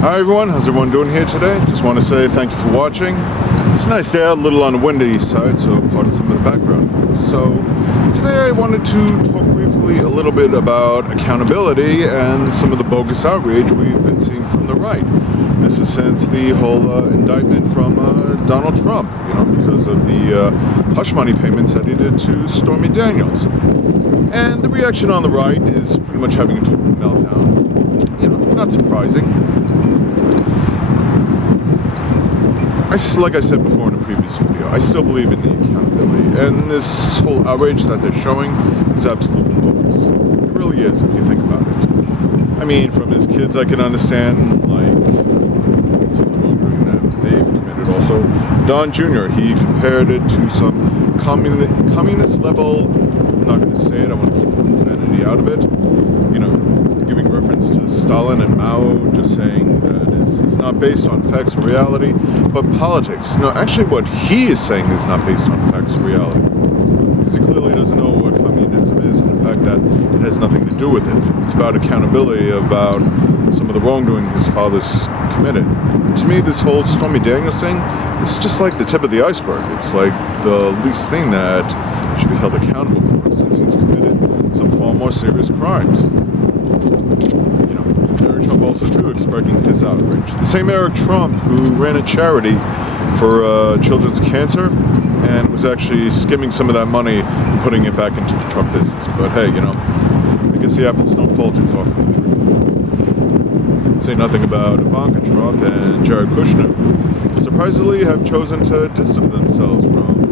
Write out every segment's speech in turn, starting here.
Hi everyone, how's everyone doing here today? Just want to say thank you for watching. It's a nice day out, a little on the windy side, so pardon some of the background. So today I wanted to talk briefly a little bit about accountability and some of the bogus outrage we've been seeing from the right. This is since the whole indictment from Donald Trump, because of the hush money payments that he did to Stormy Daniels. And the reaction on the right is pretty much having a total meltdown. Not surprising. Like I said before in a previous video, I still believe in the accountability, and this whole outrage that they're showing is absolutely bogus. It really is, if you think about it. I mean, from his kids, I can understand, some of the wrongdoing that they've committed. Also, Don Jr., he compared it to some communist level, I'm not going to say it, I want to keep the profanity out of it, giving reference to Stalin and Mao, just saying that it's not based on facts or reality, but politics. No, actually what he is saying is not based on facts or reality, because he clearly doesn't know what communism is, and the fact that it has nothing to do with it. It's about accountability, about some of the wrongdoing his father's committed. And to me, this whole Stormy Daniels thing is just like the tip of the iceberg. It's like the least thing that should be held accountable for, since he's committed some far more serious crimes. Eric Trump also too expressing his outrage. The same Eric Trump who ran a charity for children's cancer and was actually skimming some of that money and putting it back into the Trump business. But hey, I guess the apples don't fall too far from the tree. Say nothing about Ivanka Trump and Jared Kushner, who surprisingly have chosen to distance themselves from,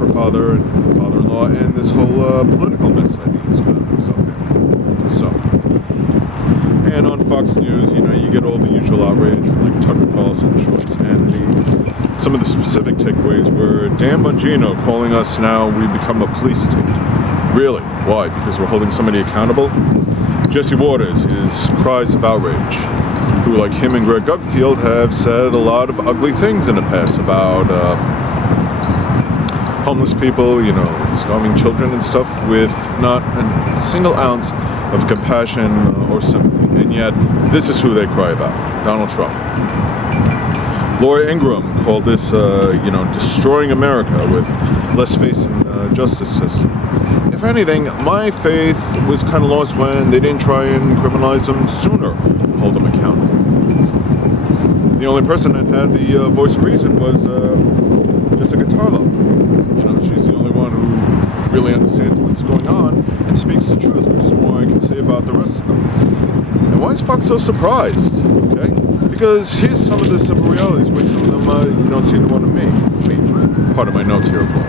her father and her father-in-law and this whole political mess that he's found himself in. So, and on Fox News, you get all the usual outrage from Tucker Carlson, Shorts, Hannity. Some of the specific takeaways were Dan Bongino calling us now we become a police state. Really? Why? Because we're holding somebody accountable? Jesse Waters, his cries of outrage, who like him and Greg Gutfeld have said a lot of ugly things in the past about homeless people, starving children and stuff, with not a single ounce of compassion or sympathy. And yet, this is who they cry about, Donald Trump. Laura Ingraham called this, destroying America with less faith in the justice system. If anything, my faith was kind of lost when they didn't try and criminalize them sooner and hold them accountable. The only person that had the voice of reason was Jessica Tarlow. She's the only one who really understands what's going on and speaks the truth, which is more I can say about the rest of them. And why is Fox so surprised? Okay? Because here's some of the simple realities, which some of them you don't seem to want to make. Part of my notes here above.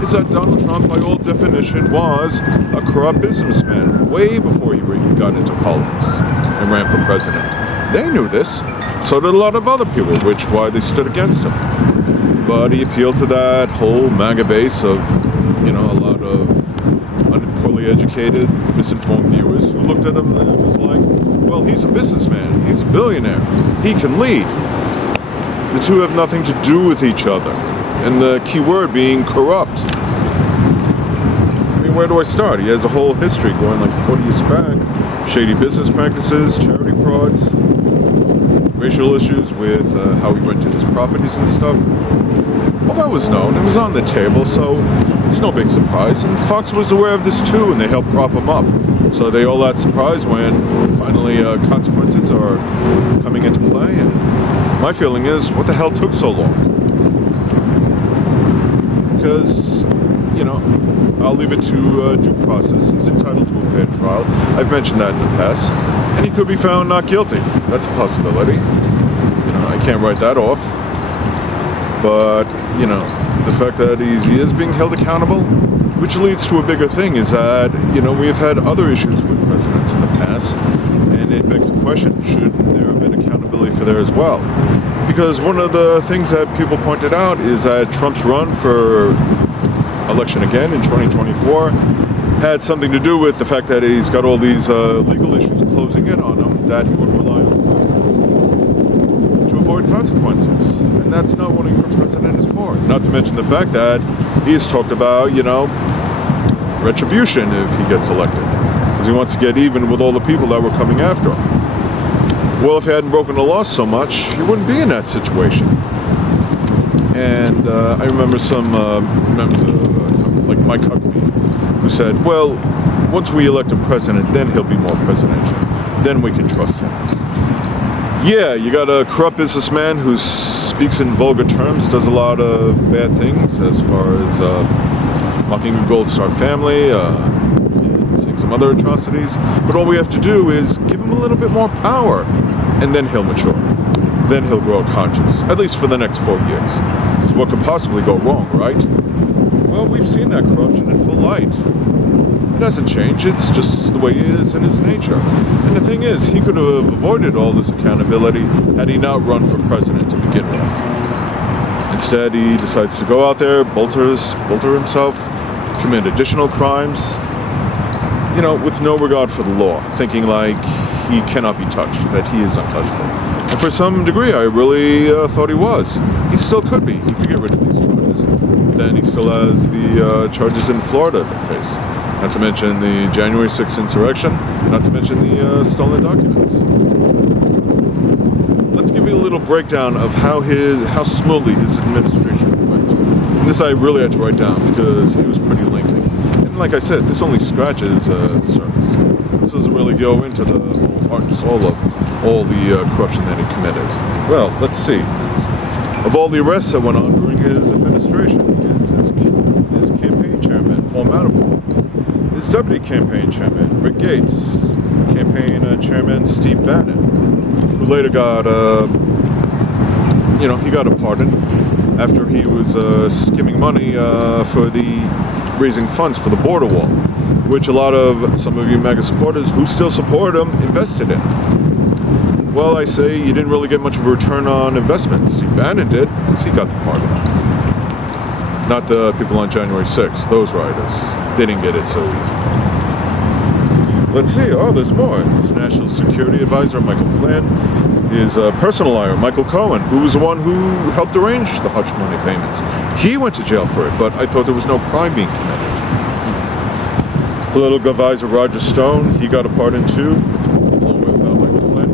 Is that Donald Trump, by all definition, was a corrupt businessman way before he got into politics and ran for president. They knew this. So did a lot of other people, which why they stood against him. But he appealed to that whole MAGA base of, a lot of poorly educated, misinformed viewers who looked at him and it was like, well, he's a businessman, he's a billionaire, he can lead. The two have nothing to do with each other, and the key word being corrupt. I mean, where do I start? He has a whole history going 40 years back, shady business practices, charity frauds, racial issues with how he rented his properties and stuff. All that was known, it was on the table, so it's no big surprise. And Fox was aware of this too, and they helped prop him up. So they all that surprised when finally consequences are coming into play. And my feeling is, what the hell took so long? Because, I'll leave it to due process. He's entitled to a fair trial. I've mentioned that in the past. And he could be found not guilty. That's a possibility. I can't write that off. But, the fact that he is being held accountable, which leads to a bigger thing, is that, we've had other issues with presidents in the past, and it begs the question, should there have been accountability for there as well? Because one of the things that people pointed out is that Trump's run for election again in 2024 had something to do with the fact that he's got all these legal issues closing in on him that he would rely on the presidency to avoid consequences. And that's not what running for president is for. Not to mention the fact that he's talked about, retribution if he gets elected. because he wants to get even with all the people that were coming after him. Well, if he hadn't broken the law so much, he wouldn't be in that situation. And I remember some members of, like Mike Huckabee, who said, well, once we elect a president, then he'll be more presidential. Then we can trust him. Yeah, you got a corrupt businessman who speaks in vulgar terms, does a lot of bad things as far as mocking a Gold Star family, and saying some other atrocities. But all we have to do is give him a little bit more power, and then he'll mature. Then he'll grow a conscience, at least for the next 4 years. Because what could possibly go wrong, right? Well, we've seen that corruption in full light. It hasn't changed, it's just the way he is in his nature. And the thing is, he could have avoided all this accountability had he not run for president to begin with. Instead, he decides to go out there, bolter himself, commit additional crimes, with no regard for the law, thinking like he cannot be touched, that he is untouchable. And for some degree, I really thought he was. He still could be. He could get rid of these charges. But then he still has the charges in Florida to face. Not to mention the January 6th insurrection, not to mention the stolen documents. Let's give you a little breakdown of how smoothly his administration went. And this I really had to write down because it was pretty lengthy. And like I said, this only scratches the surface. This doesn't really go into the whole heart and soul of all the corruption that he committed. Well, let's see. Of all the arrests that went on during his administration, his campaign chairman, Paul Manafort, his deputy campaign chairman, Rick Gates, campaign chairman, Steve Bannon, who later got, he got a pardon after he was skimming money for raising funds for the border wall, which some of you MAGA supporters who still support him invested in. Well, I say you didn't really get much of a return on investment. Steve Bannon did, because he got the pardon. Not the people on January 6th, those rioters. They didn't get it so easy. Let's see, there's more. His National Security Advisor, Michael Flynn, his personal lawyer, Michael Cohen, who was the one who helped arrange the hush money payments. He went to jail for it, but I thought there was no crime being committed. Political advisor Roger Stone, he got a pardon too, along with Michael Flynn.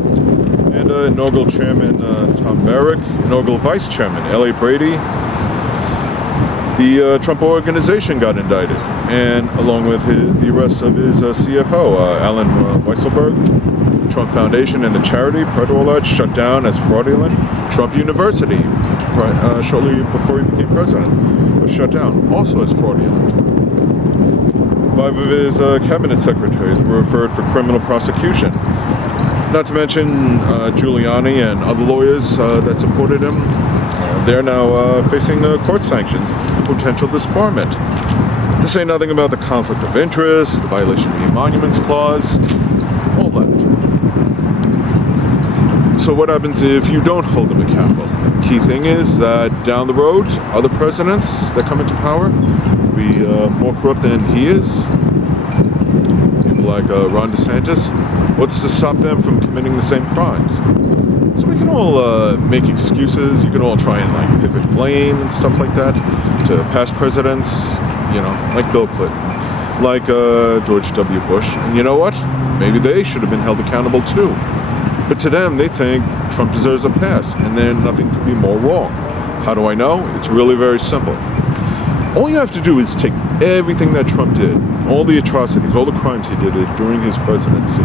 And inaugural chairman Tom Barrack, inaugural vice chairman Elliot Brady. The Trump Organization got indicted, and along with the arrest of his CFO, Alan Weisselberg. Trump Foundation and the charity, prior to all that, shut down as fraudulent. Trump University, shortly before he became president, was shut down, also as fraudulent. 5 of his cabinet secretaries were referred for criminal prosecution. Not to mention Giuliani and other lawyers that supported him. They're now facing court sanctions and potential disbarment. To say nothing about the conflict of interest, the violation of the Emoluments Clause, all that. So what happens if you don't hold him accountable? The key thing is that down the road, other presidents that come into power will be more corrupt than he is. People like Ron DeSantis. What's to stop them from committing the same crimes? So we can all make excuses. You can all try and pivot blame and stuff like that to past presidents, like Bill Clinton, like George W. Bush. And you know what? Maybe they should have been held accountable too. But to them, they think Trump deserves a pass, and then nothing could be more wrong. How do I know? It's really very simple. All you have to do is take everything that Trump did, all the atrocities, all the crimes he did during his presidency,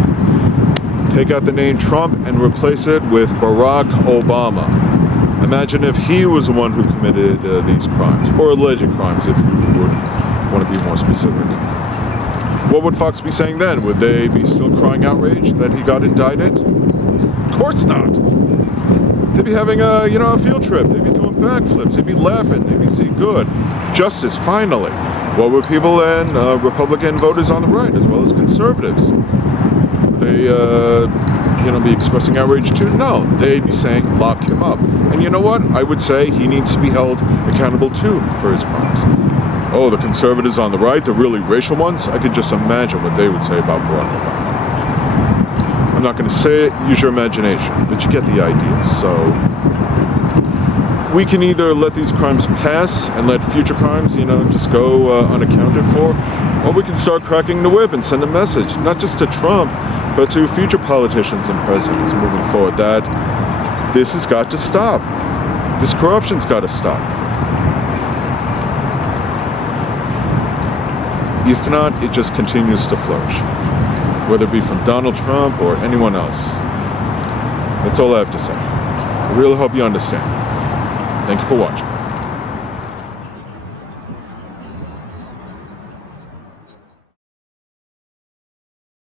take out the name Trump and replace it with Barack Obama. Imagine if he was the one who committed these crimes, or alleged crimes if you would want to be more specific. What would Fox be saying then? Would they be still crying outrage that he got indicted? Of course not. They'd be having a field trip. They'd be doing backflips. They'd be laughing. They'd be saying, good, justice, finally. What would people and Republican voters on the right, as well as conservatives? Would they, be expressing outrage too? No, they'd be saying, lock him up. And you know what? I would say he needs to be held accountable too for his crimes. Oh, the conservatives on the right, the really racial ones, I could just imagine what they would say about Barack Obama. I'm not going to say it, use your imagination, but you get the idea. So, we can either let these crimes pass and let future crimes, just go unaccounted for, or we can start cracking the whip and send a message, not just to Trump, but to future politicians and presidents moving forward, that this has got to stop. This corruption's got to stop. If not, it just continues to flourish, whether it be from Donald Trump or anyone else. That's all I have to say. I really hope you understand. Thank you for watching.